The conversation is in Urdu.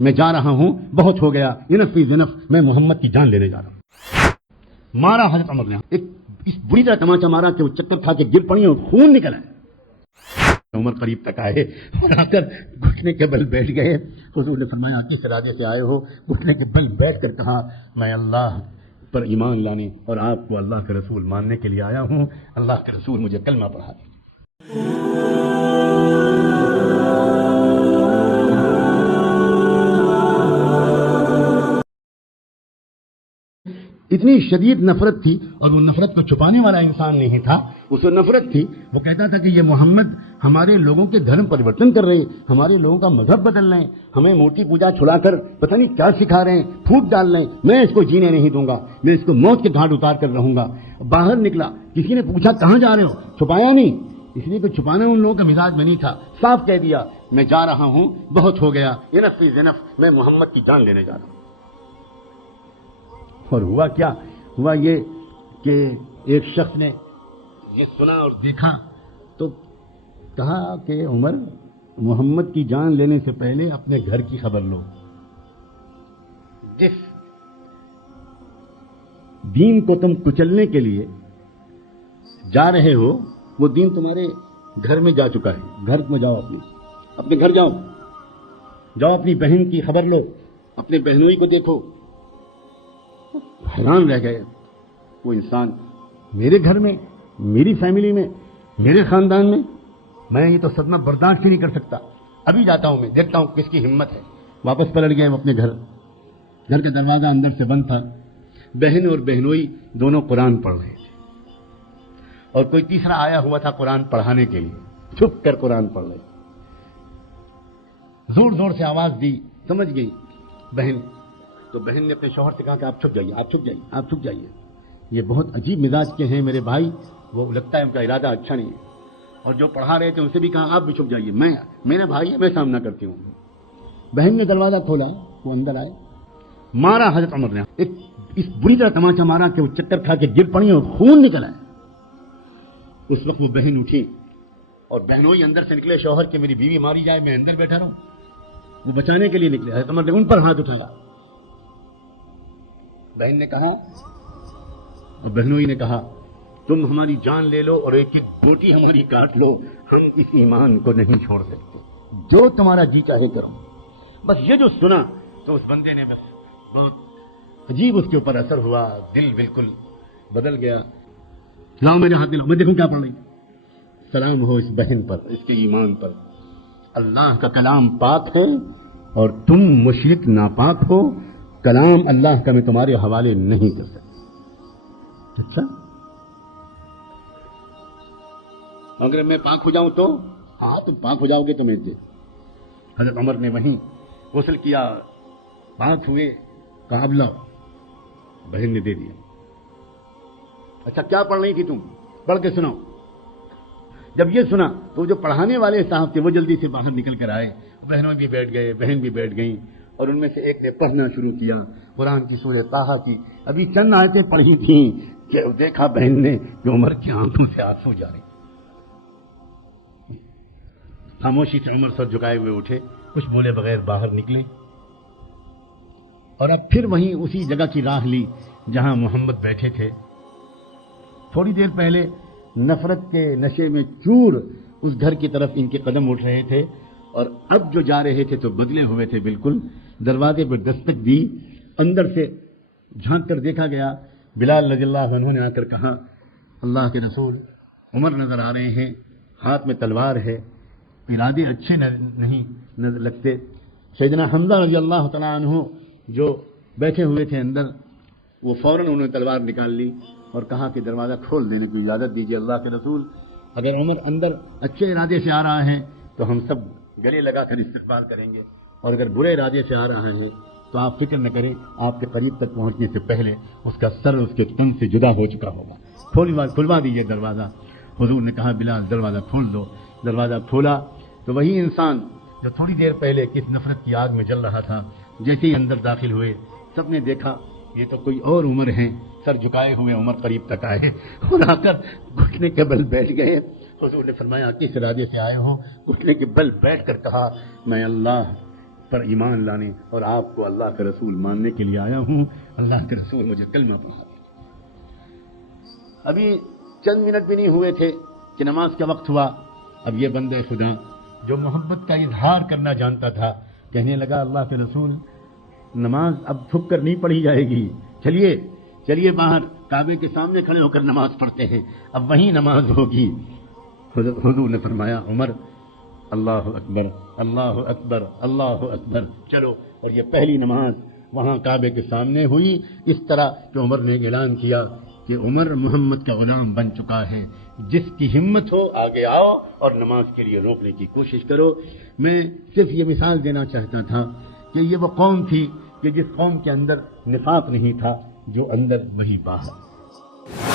میں جا رہا ہوں، بہت ہو گیا، انف فی ذنف، میں محمد کی جان لینے جا رہا ہوں۔ مارا حضرت عمر نے، ایک اس بری طرح تماچا مارا کہ وہ چکر کھا کے گر پڑی اور خون نکل آیا۔ عمر قریب تک آئے اور آ کر گھٹنے کے بل بیٹھ گئے۔ حضور نے فرمایا کس ارادے سے آئے ہو؟ گھٹنے کے بل بیٹھ کر کہا میں اللہ پر ایمان لانے اور آپ کو اللہ کے رسول ماننے کے لیے آیا ہوں، اللہ کے رسول مجھے کلمہ پڑھا دیں۔ اتنی شدید نفرت تھی، اور وہ نفرت کو چھپانے والا انسان نہیں تھا، اس کو نفرت تھی۔ وہ کہتا تھا کہ یہ محمد ہمارے لوگوں کے دھرم پریورتن کر رہے ہیں، ہمارے لوگوں کا مذہب بدل رہے ہیں، ہمیں مورتی پوجا چھڑا کر پتہ نہیں کیا سکھا رہے ہیں، پھوٹ ڈال رہے ہیں، میں اس کو جینے نہیں دوں گا، میں اس کو موت کے گھاٹ اتار کر رہوں گا۔ باہر نکلا، کسی نے پوچھا کہاں جا رہے ہو؟ چھپایا نہیں، اس لیے کہ چھپانا ان لوگوں کا مزاج میں نہیں تھا، صاف کہہ دیا میں جا رہا ہوں، بہت ہو گیا، انف فی ذنف، میں محمد کی جان لینے جا رہا ہوں۔ اور ہوا کیا؟ ہوا یہ کہ ایک شخص نے یہ سنا اور دیکھا تو کہا کہ عمر، محمد کی جان لینے سے پہلے اپنے گھر کی خبر لو۔ جس دین کو تم کچلنے کے لیے جا رہے ہو وہ دین تمہارے گھر میں جا چکا ہے۔ گھر میں جاؤ، اپنے گھر جاؤ، اپنی بہن کی خبر لو، اپنے بہنوئی کو دیکھو۔ حیران رہ گئے وہ انسان، میرے گھر میں، میری فیملی میں، میرے خاندان میں یہ تو صدمہ برداشت ہی نہیں کر سکتا، ابھی جاتا ہوں، میں دیکھتا ہوں کس کی ہمت ہے۔ واپس پلٹ گئے اپنے گھر۔ گھر کا دروازہ اندر سے بند تھا، بہن اور بہنوئی دونوں قرآن پڑھ رہے تھے، اور کوئی تیسرا آیا ہوا تھا قرآن پڑھانے کے لیے، چھپ کر قرآن پڑھ رہے۔ زور زور سے آواز دی، سمجھ گئی بہن، تو بہن نے اپنے شوہر سے کہا کہ آپ چھپ جائیے، آپ چھپ جائیے، آپ چھپ جائیے، یہ بہت عجیب مزاج کے ہیں میرے بھائی، وہ لگتا ہے ان کا ارادہ اچھا نہیں ہے۔ اور جو پڑھا رہے تھے ان سے بھی کہا آپ بھی چھپ جائیے، میرا بھائی ہے، میں سامنا کرتی ہوں۔ بہن نے دروازہ کھولا، وہ اندر آئے، مارا حضرت عمر نے، ایک اس بری طرح تماچا مارا کہ وہ چکر کھا کے گر پڑی اور خون نکل آیا۔ اس وقت وہ بہن اٹھی اور بہنوئی اندر سے نکلے، شوہر کہ میری بیوی ماری جائے، میں اندر بیٹھا رہوں، وہ بچانے کے لیے نکلے۔ حضرت عمر نے ان پر ہاتھ اٹھایا، بہن نے کہا اور بہنوئی نے کہا تم ہماری جان لے لو اور ایک ایک بوٹی ہماری کاٹ لو، ہم اس ایمان کو نہیں چھوڑ سکتے، جو تمہارا جی چاہے کرو۔ بس یہ جو سنا تو اس بندے نے بس بہت عجیب اس کے اوپر اثر ہوا، دل بالکل بدل گیا۔ لاؤ میرے ہاتھ دلاؤ، میں دیکھوں کیا پڑھ رہی۔ سلام ہو اس بہن پر، اس کے ایمان پر، اللہ کا کلام پاک ہے اور تم مشرک ناپاک ہو، کلام اللہ کا میں تمہارے حوالے نہیں کر سکتا۔ اچھا، اگر میں پاک ہو جاؤں تو؟ ہاں تم پاک ہو جاؤ گے تو میں دے۔ حضرت عمر نے وہیں غسل کیا، پاک ہوئے، کہا اب لاؤ، بہن نے دے دیا۔ اچھا کیا پڑھ رہی تھی تم؟ پڑھ کے سناؤ۔ جب یہ سنا تو جو پڑھانے والے صاحب تھے وہ جلدی سے باہر نکل کر آئے، بہنوں بھی بیٹھ گئے، بہن بھی بیٹھ گئیں، اور ان میں سے ایک نے پڑھنا شروع کیا قرآن کی سورہ طٰہٰ کی۔ ابھی چند آیتیں پڑھی تھیں کہ دیکھا بہن نے کہ عمر کی آنکھوں سے آنسو جاری۔ خاموشی سے عمر سر جھکائے ہوئے اٹھے، کچھ بولے بغیر باہر نکلے، اور اب پھر وہیں اسی جگہ کی راہ لی جہاں محمد بیٹھے تھے۔ تھوڑی دیر پہلے نفرت کے نشے میں چور اس گھر کی طرف ان کے قدم اٹھ رہے تھے، اور اب جو جا رہے تھے تو بدلے ہوئے تھے بالکل۔ دروازے پر دستک دی، اندر سے جھانک کر دیکھا گیا، بلال رضی اللہ عنہ نے آ کر کہا اللہ کے رسول، عمر نظر آ رہے ہیں، ہاتھ میں تلوار ہے، ارادے اچھے نہیں نظر لگتے۔ سیدنا حمزہ رضی اللہ تعالیٰ عنہ جو بیٹھے ہوئے تھے اندر، وہ فوراً انہوں نے تلوار نکال لی اور کہا کہ دروازہ کھول دینے کی اجازت دیجیے اللہ کے رسول، اگر عمر اندر اچھے ارادے سے آ رہا ہے تو ہم سب گلے لگا کر استقبال کریں گے، اور اگر برے ارادے سے آ رہا ہے تو آپ فکر نہ کریں، آپ کے قریب تک پہنچنے سے پہلے اس کا سر اس کے تن سے جدا ہو چکا ہوگا، کھلوا دیجیے دروازہ۔ حضور نے کہا بلال دروازہ کھول دو۔ دروازہ کھولا تو وہی انسان جو تھوڑی دیر پہلے کس نفرت کی آگ میں جل رہا تھا، جیسے ہی اندر داخل ہوئے سب نے دیکھا یہ تو کوئی اور عمر ہیں۔ سر جھکائے ہوئے عمر قریب تک آئے اور آ کر گھٹنے کے بل بیٹھ گئے۔ حضور نے فرمایا کس ارادے سے آئے ہو؟ گھٹنے کے بل بیٹھ کر کہا میں اللہ پر ایمان لانے اور آپ کو اللہ کے رسول ماننے کے لیے آیا ہوں. اللہ کے رسول مجھے کلمہ پڑھا دیں. ابھی چند منٹ بھی نہیں ہوئے تھے کہ نماز کا وقت ہوا. اب یہ بندے خدا جو محبت کا اظہار کرنا جانتا تھا کہنے لگا اللہ کے رسول نماز اب تھک کر نہیں پڑھی جائے گی, چلیے چلیے باہر کعبے کے سامنے کھڑے ہو کر نماز پڑھتے ہیں, اب وہیں نماز ہوگی. حضور نے فرمایا عمر اللہ اکبر اللہ اکبر اللہ اکبر, چلو. اور یہ پہلی نماز وہاں کعبے کے سامنے ہوئی اس طرح کہ عمر نے اعلان کیا کہ عمر محمد کا غلام بن چکا ہے, جس کی ہمت ہو آگے آؤ اور نماز کے لیے روکنے کی کوشش کرو. میں صرف یہ مثال دینا چاہتا تھا کہ یہ وہ قوم تھی کہ جس قوم کے اندر نفاق نہیں تھا, جو اندر وہی باہر.